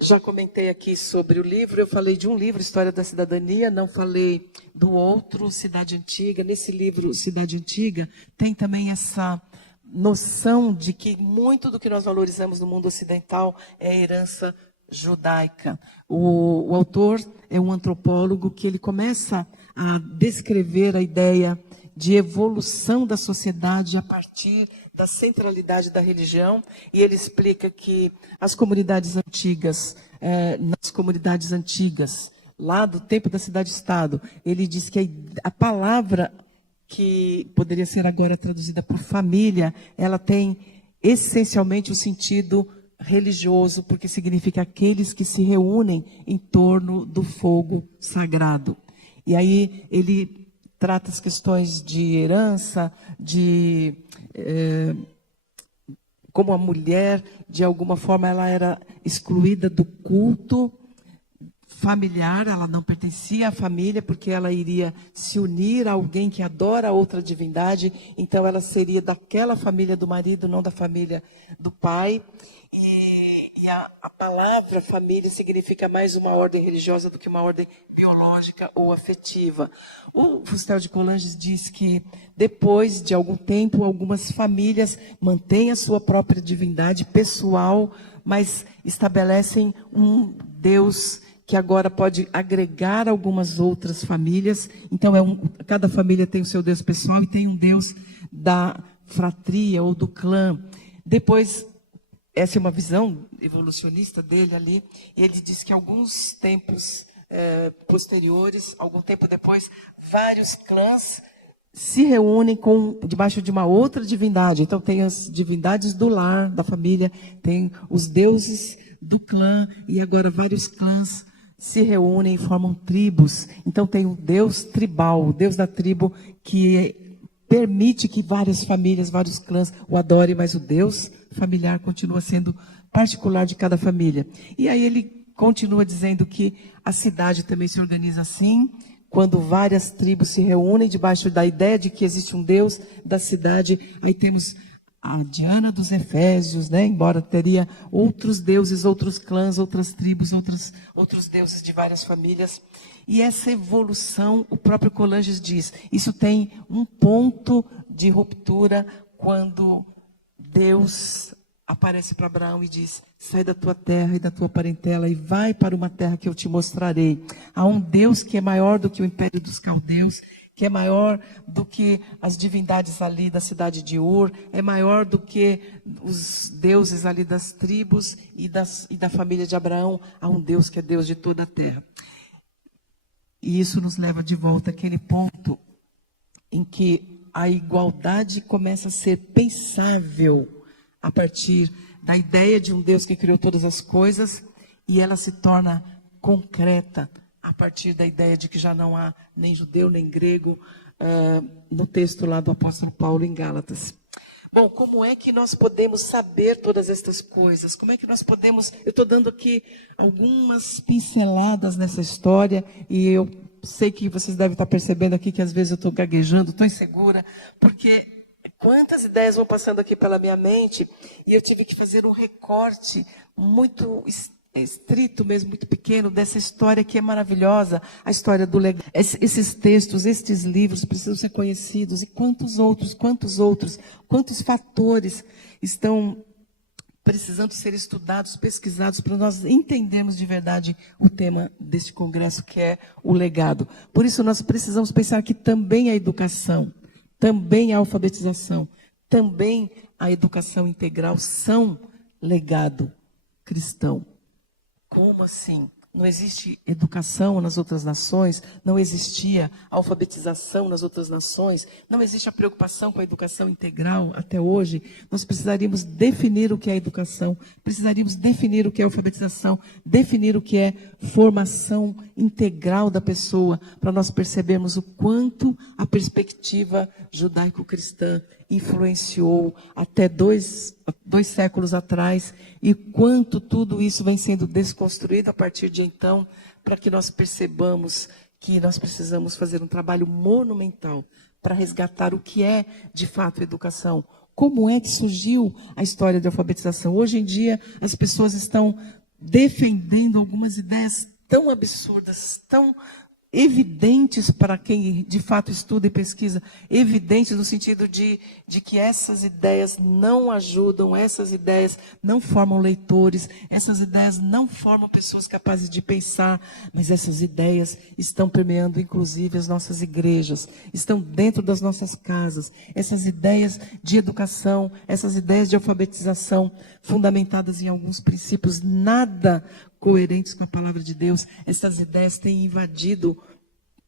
Já comentei aqui sobre o livro, eu falei de um livro, História da Cidadania, não falei do outro, Cidade Antiga. Nesse livro, Cidade Antiga, tem também essa noção de que muito do que nós valorizamos no mundo ocidental é herança judaica. O autor é um antropólogo que ele começa a descrever a ideia de evolução da sociedade a partir da centralidade da religião, e ele explica que as comunidades antigas, nas comunidades antigas, lá do tempo da cidade-estado, ele diz que a palavra que poderia ser agora traduzida por família, ela tem essencialmente o sentido religioso, porque significa aqueles que se reúnem em torno do fogo sagrado. E aí ele trata as questões de herança, de como a mulher, de alguma forma, ela era excluída do culto familiar, ela não pertencia à família, porque ela iria se unir a alguém que adora outra divindade, então ela seria daquela família do marido, não da família do pai. E a palavra família significa mais uma ordem religiosa do que uma ordem biológica ou afetiva. O Fustel de Coulanges diz que depois de algum tempo, algumas famílias mantêm a sua própria divindade pessoal, mas estabelecem um Deus que agora pode agregar algumas outras famílias. Então, cada família tem o seu Deus pessoal e tem um Deus da fratria ou do clã. Depois, essa é uma visão evolucionista dele ali, e ele diz que alguns tempos posteriores, algum tempo depois, vários clãs se reúnem debaixo de uma outra divindade. Então tem as divindades do lar, da família, tem os deuses do clã, e agora vários clãs se reúnem e formam tribos. Então tem o Deus tribal, o Deus da tribo, que permite que várias famílias, vários clãs o adorem, mas o Deus familiar continua sendo particular de cada família. E aí ele continua dizendo que a cidade também se organiza assim, quando várias tribos se reúnem debaixo da ideia de que existe um Deus da cidade. Aí temos a Diana dos Efésios, né? Embora teria outros deuses, outros clãs, outras tribos, outros deuses de várias famílias. E essa evolução, o próprio Colanges diz, isso tem um ponto de ruptura quando Deus aparece para Abraão e diz: sai da tua terra e da tua parentela e vai para uma terra que eu te mostrarei. Há um Deus que é maior do que o império dos caldeus, que é maior do que as divindades ali da cidade de Ur, é maior do que os deuses ali das tribos e da família de Abraão. Há um Deus que é Deus de toda a terra. E isso nos leva de volta àquele ponto em que a igualdade começa a ser pensável a partir da ideia de um Deus que criou todas as coisas, e ela se torna concreta a partir da ideia de que já não há nem judeu nem grego, no texto lá do apóstolo Paulo em Gálatas. Bom, como é que nós podemos saber todas estas coisas? Como é que nós podemos... Eu estou dando aqui algumas pinceladas nessa história, e eu sei que vocês devem estar percebendo aqui que às vezes eu estou gaguejando, estou insegura, porque quantas ideias vão passando aqui pela minha mente, e eu tive que fazer um recorte muito estrito mesmo, muito pequeno, dessa história que é maravilhosa, a história do legado. Esses textos, estes livros precisam ser conhecidos, e quantos fatores estão precisando ser estudados, pesquisados, para nós entendermos de verdade o tema deste congresso, que é o legado. Por isso nós precisamos pensar que também a educação, também a alfabetização, também a educação integral são legado cristão. Como assim? Não existe educação nas outras nações, não existia alfabetização nas outras nações, não existe a preocupação com a educação integral até hoje. Nós precisaríamos definir o que é educação, precisaríamos definir o que é alfabetização, definir o que é formação integral da pessoa, para nós percebermos o quanto a perspectiva judaico-cristã influenciou até dois séculos atrás, e quanto tudo isso vem sendo desconstruído a partir de então, para que nós percebamos que nós precisamos fazer um trabalho monumental para resgatar o que é de fato educação. Como é que surgiu a história de alfabetização? Hoje em dia as pessoas estão defendendo algumas ideias tão absurdas, tão evidentes para quem de fato estuda e pesquisa, evidentes no sentido de que essas ideias não ajudam, essas ideias não formam leitores, essas ideias não formam pessoas capazes de pensar, mas essas ideias estão permeando inclusive as nossas igrejas, estão dentro das nossas casas, essas ideias de educação, essas ideias de alfabetização, fundamentadas em alguns princípios nada coerentes com a palavra de Deus. Essas ideias têm invadido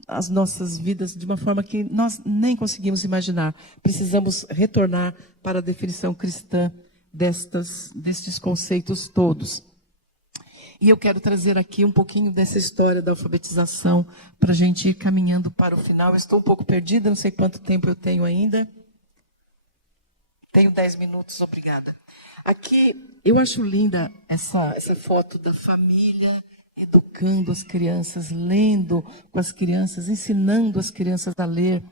as nossas vidas de uma forma que nós nem conseguimos imaginar. Precisamos retornar para a definição cristã destes conceitos todos. E eu quero trazer aqui um pouquinho dessa história da alfabetização para a gente ir caminhando para o final. Eu estou um pouco perdida, não sei quanto tempo eu tenho ainda. Tenho 10 minutos, obrigada. Aqui, eu acho linda essa foto da família educando as crianças, lendo com as crianças, ensinando as crianças a ler.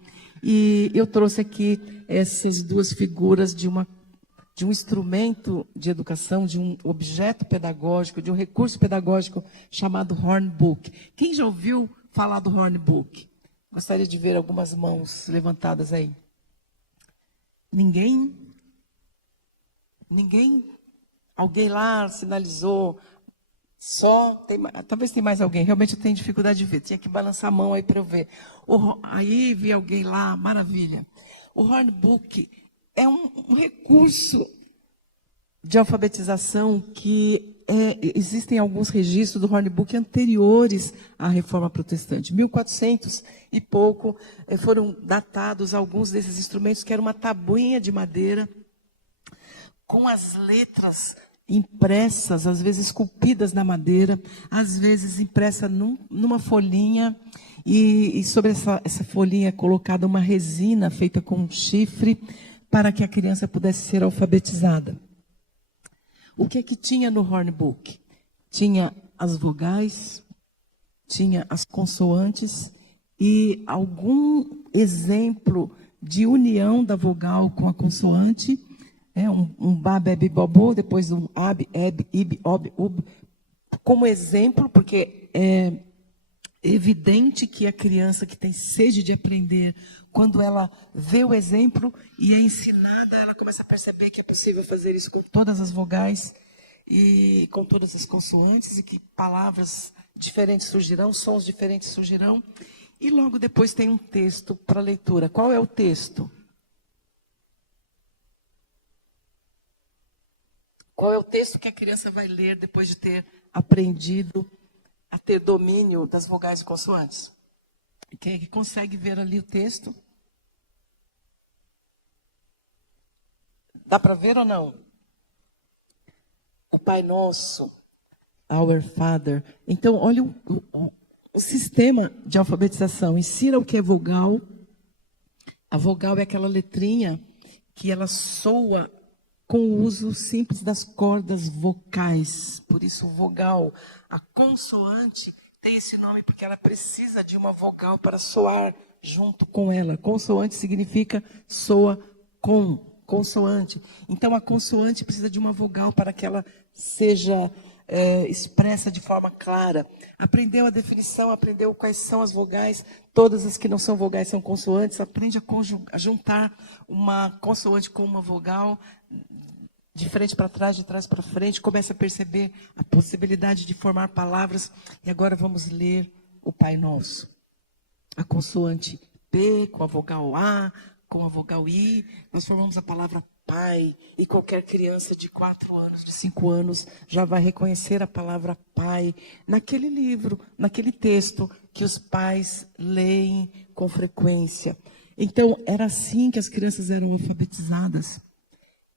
E eu trouxe aqui essas duas figuras de um instrumento de educação, de um objeto pedagógico, de um recurso pedagógico chamado Hornbook. Quem já ouviu falar do Hornbook? Gostaria de ver algumas mãos levantadas aí. Ninguém? Ninguém? Alguém lá sinalizou? Talvez tenha mais alguém. Realmente eu tenho dificuldade de ver. Tinha que balançar a mão aí para eu ver. Aí vi alguém lá, maravilha. O Hornbook é um recurso de alfabetização que existem alguns registros do Hornbook anteriores à Reforma Protestante. 1400 e pouco foram datados alguns desses instrumentos, que era uma tabuinha de madeira com as letras impressas, às vezes esculpidas na madeira, às vezes impressa numa folhinha, e sobre essa folhinha é colocada uma resina feita com um chifre, para que a criança pudesse ser alfabetizada. O que é que tinha no Hornbook? Tinha as vogais, tinha as consoantes e algum exemplo de união da vogal com a consoante, Um ba, bebe, bobo, depois um ab, eb, ib, ob, ub, como exemplo, porque é evidente que a criança que tem sede de aprender, quando ela vê o exemplo e é ensinada, ela começa a perceber que é possível fazer isso com todas as vogais e com todas as consoantes, e que palavras diferentes surgirão, sons diferentes surgirão. E logo depois tem um texto para leitura. Qual é o texto? Qual é o texto que a criança vai ler depois de ter aprendido a ter domínio das vogais e consoantes? Quem é que consegue ver ali o texto? Dá para ver ou não? O Pai Nosso, Our Father. Então, olha o sistema de alfabetização. Ensina o que é vogal. A vogal é aquela letrinha que ela soa com o uso simples das cordas vocais. Por isso, vogal. A consoante tem esse nome porque ela precisa de uma vogal para soar junto com ela. Consoante significa soa com, consoante. Então, a consoante precisa de uma vogal para que ela seja expressa de forma clara. Aprendeu a definição, aprendeu quais são as vogais, todas as que não são vogais são consoantes, aprende a juntar uma consoante com uma vogal, de frente para trás, de trás para frente, começa a perceber a possibilidade de formar palavras. E agora vamos ler o Pai Nosso. A consoante P com a vogal A, com a vogal I, nós formamos a palavra Pai. E qualquer criança de 4 anos, de 5 anos, já vai reconhecer a palavra Pai naquele livro, naquele texto que os pais leem com frequência. Então, era assim que as crianças eram alfabetizadas.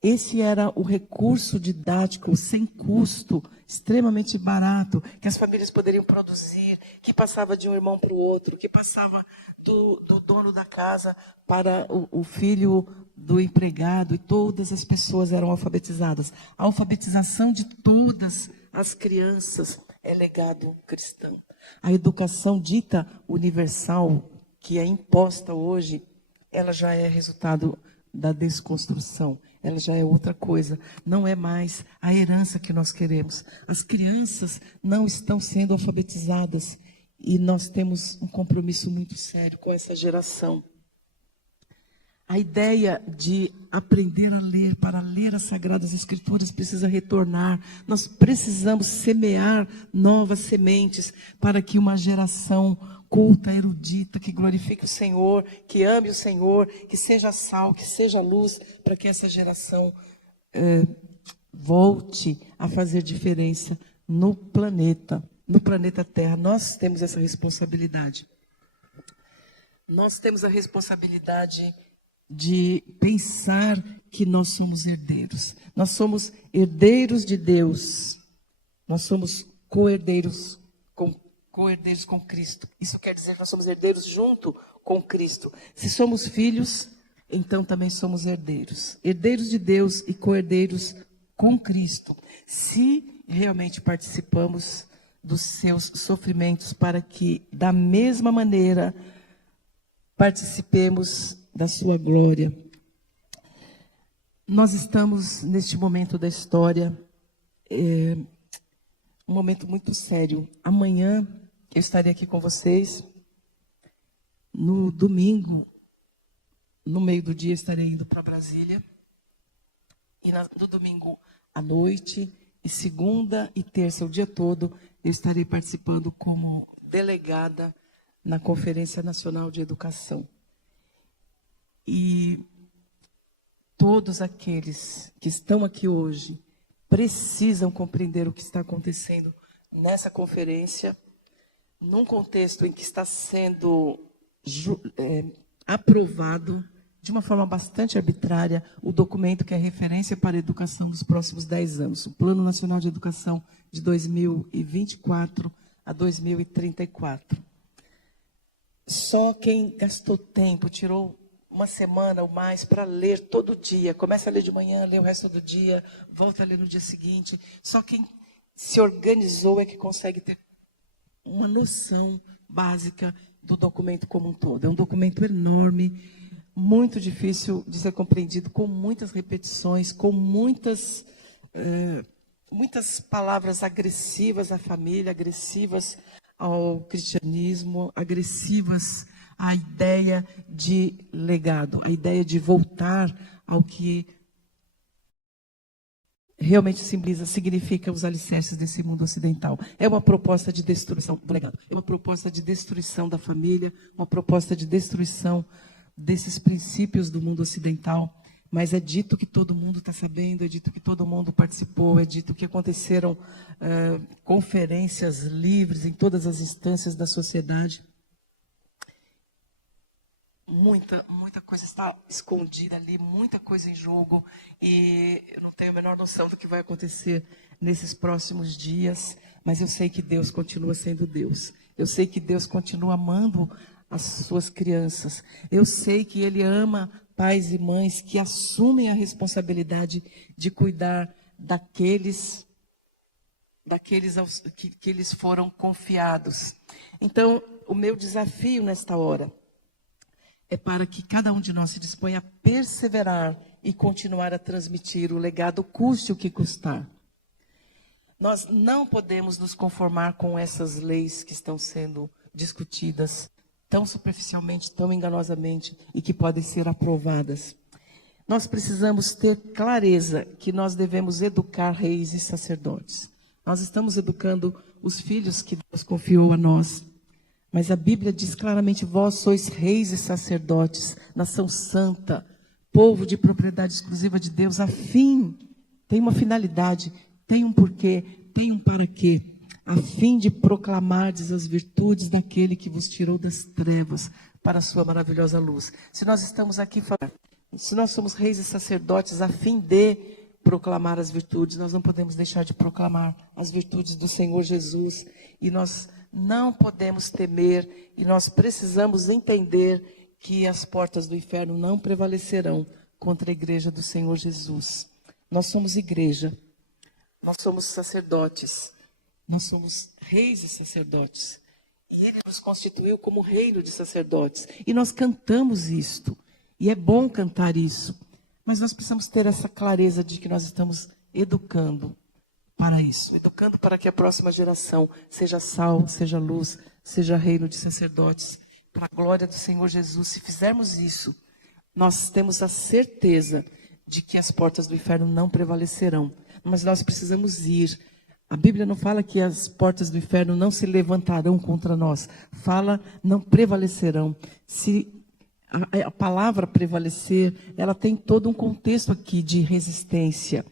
Esse era o recurso didático sem custo, extremamente barato, que as famílias poderiam produzir, que passava de um irmão para o outro, que passava do dono da casa para o filho do empregado, e todas as pessoas eram alfabetizadas. A alfabetização de todas as crianças é legado cristão. A educação dita universal, que é imposta hoje, ela já é resultado da desconstrução. Ela já é outra coisa, não é mais a herança que nós queremos. As crianças não estão sendo alfabetizadas e nós temos um compromisso muito sério com essa geração. A ideia de aprender a ler, para ler as Sagradas Escrituras, precisa retornar. Nós precisamos semear novas sementes para que uma geração culta, erudita, que glorifique o Senhor, que ame o Senhor, que seja sal, que seja luz, para que essa geração volte a fazer diferença no planeta Terra. Nós temos essa responsabilidade. Nós temos a responsabilidade de pensar que nós somos herdeiros. Nós somos herdeiros de Deus. Nós somos co-herdeiros com Cristo. Isso quer dizer que nós somos herdeiros junto com Cristo. Se somos filhos, então também somos herdeiros. Herdeiros de Deus e co-herdeiros com Cristo. Se realmente participamos dos seus sofrimentos, para que, da mesma maneira, participemos da sua glória. Nós estamos, neste momento da história, um momento muito sério. Amanhã eu estarei aqui com vocês. No domingo, no meio do dia, estarei indo para Brasília. E no domingo à noite, e segunda e terça, o dia todo, eu estarei participando como delegada na Conferência Nacional de Educação. E todos aqueles que estão aqui hoje precisam compreender o que está acontecendo nessa conferência, num contexto em que está sendo aprovado de uma forma bastante arbitrária o documento que é referência para a educação dos próximos 10 anos, o Plano Nacional de Educação de 2024 a 2034. Só quem gastou tempo, tirou uma semana ou mais para ler todo dia, começa a ler de manhã, lê o resto do dia, volta a ler no dia seguinte, só quem se organizou é que consegue ter uma noção básica do documento como um todo. É um documento enorme, muito difícil de ser compreendido, com muitas repetições, com muitas palavras agressivas à família, agressivas ao cristianismo, agressivas à ideia de legado, a ideia de voltar ao que realmente significa os alicerces desse mundo ocidental. É uma proposta de destruição do legado, é uma proposta de destruição da família, uma proposta de destruição desses princípios do mundo ocidental. Mas é dito que todo mundo está sabendo, é dito que todo mundo participou, é dito que aconteceram conferências livres em todas as instâncias da sociedade. Muita coisa está escondida ali, muita coisa em jogo, e eu não tenho a menor noção do que vai acontecer nesses próximos dias, mas eu sei que Deus continua sendo Deus. Eu sei que Deus continua amando as suas crianças. Eu sei que Ele ama pais e mães que assumem a responsabilidade de cuidar daqueles que eles foram confiados. Então, o meu desafio nesta hora é para que cada um de nós se disponha a perseverar e continuar a transmitir o legado, custe o que custar. Nós não podemos nos conformar com essas leis que estão sendo discutidas tão superficialmente, tão enganosamente, e que podem ser aprovadas. Nós precisamos ter clareza que nós devemos educar reis e sacerdotes. Nós estamos educando os filhos que Deus confiou a nós. Mas a Bíblia diz claramente: vós sois reis e sacerdotes, nação santa, povo de propriedade exclusiva de Deus, a fim, tem uma finalidade, tem um porquê, tem um para quê, a fim de proclamardes as virtudes daquele que vos tirou das trevas para a sua maravilhosa luz. Se nós estamos aqui falando, se nós somos reis e sacerdotes a fim de proclamar as virtudes, nós não podemos deixar de proclamar as virtudes do Senhor Jesus, e nós não podemos temer, e nós precisamos entender que as portas do inferno não prevalecerão contra a igreja do Senhor Jesus. Nós somos igreja, nós somos sacerdotes, nós somos reis e sacerdotes, e Ele nos constituiu como reino de sacerdotes, e nós cantamos isto, e é bom cantar isso, mas nós precisamos ter essa clareza de que nós estamos educando para isso, educando para que a próxima geração seja sal, seja luz, seja reino de sacerdotes, para a glória do Senhor Jesus. Se fizermos isso, nós temos a certeza de que as portas do inferno não prevalecerão, mas nós precisamos ir. A Bíblia não fala que as portas do inferno não se levantarão contra nós, fala não prevalecerão. Se a palavra prevalecer, ela tem todo um contexto aqui de resistência.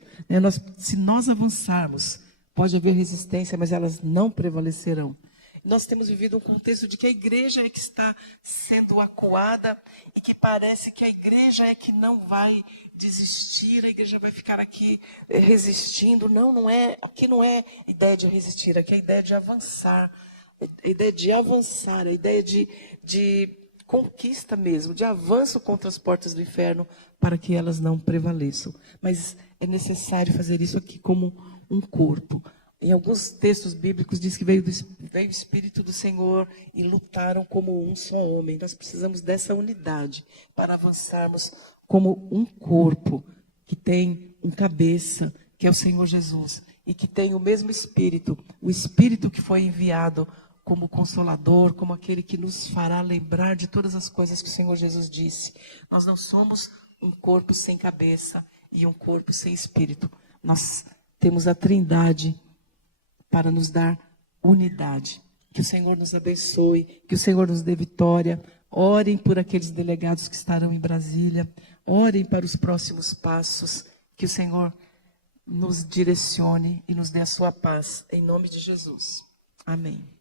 Se nós avançarmos, pode haver resistência, mas elas não prevalecerão. Nós temos vivido um contexto de que a igreja é que está sendo acuada e que parece que a igreja é que não vai desistir, a igreja vai ficar aqui resistindo. Não é, aqui não é ideia de resistir, aqui é a ideia de avançar, a ideia de avançar, a ideia de conquista mesmo, de avanço contra as portas do inferno, para que elas não prevaleçam. Mas é necessário fazer isso aqui como um corpo. Em alguns textos bíblicos diz que veio o Espírito do Senhor e lutaram como um só homem. Nós precisamos dessa unidade para avançarmos como um corpo que tem um cabeça, que é o Senhor Jesus, e que tem o mesmo Espírito, o Espírito que foi enviado como Consolador, como aquele que nos fará lembrar de todas as coisas que o Senhor Jesus disse. Nós não somos um corpo sem cabeça e um corpo sem espírito. Nós temos a Trindade para nos dar unidade. Que o Senhor nos abençoe, que o Senhor nos dê vitória. Orem por aqueles delegados que estarão em Brasília. Orem para os próximos passos. Que o Senhor nos direcione e nos dê a sua paz. Em nome de Jesus. Amém.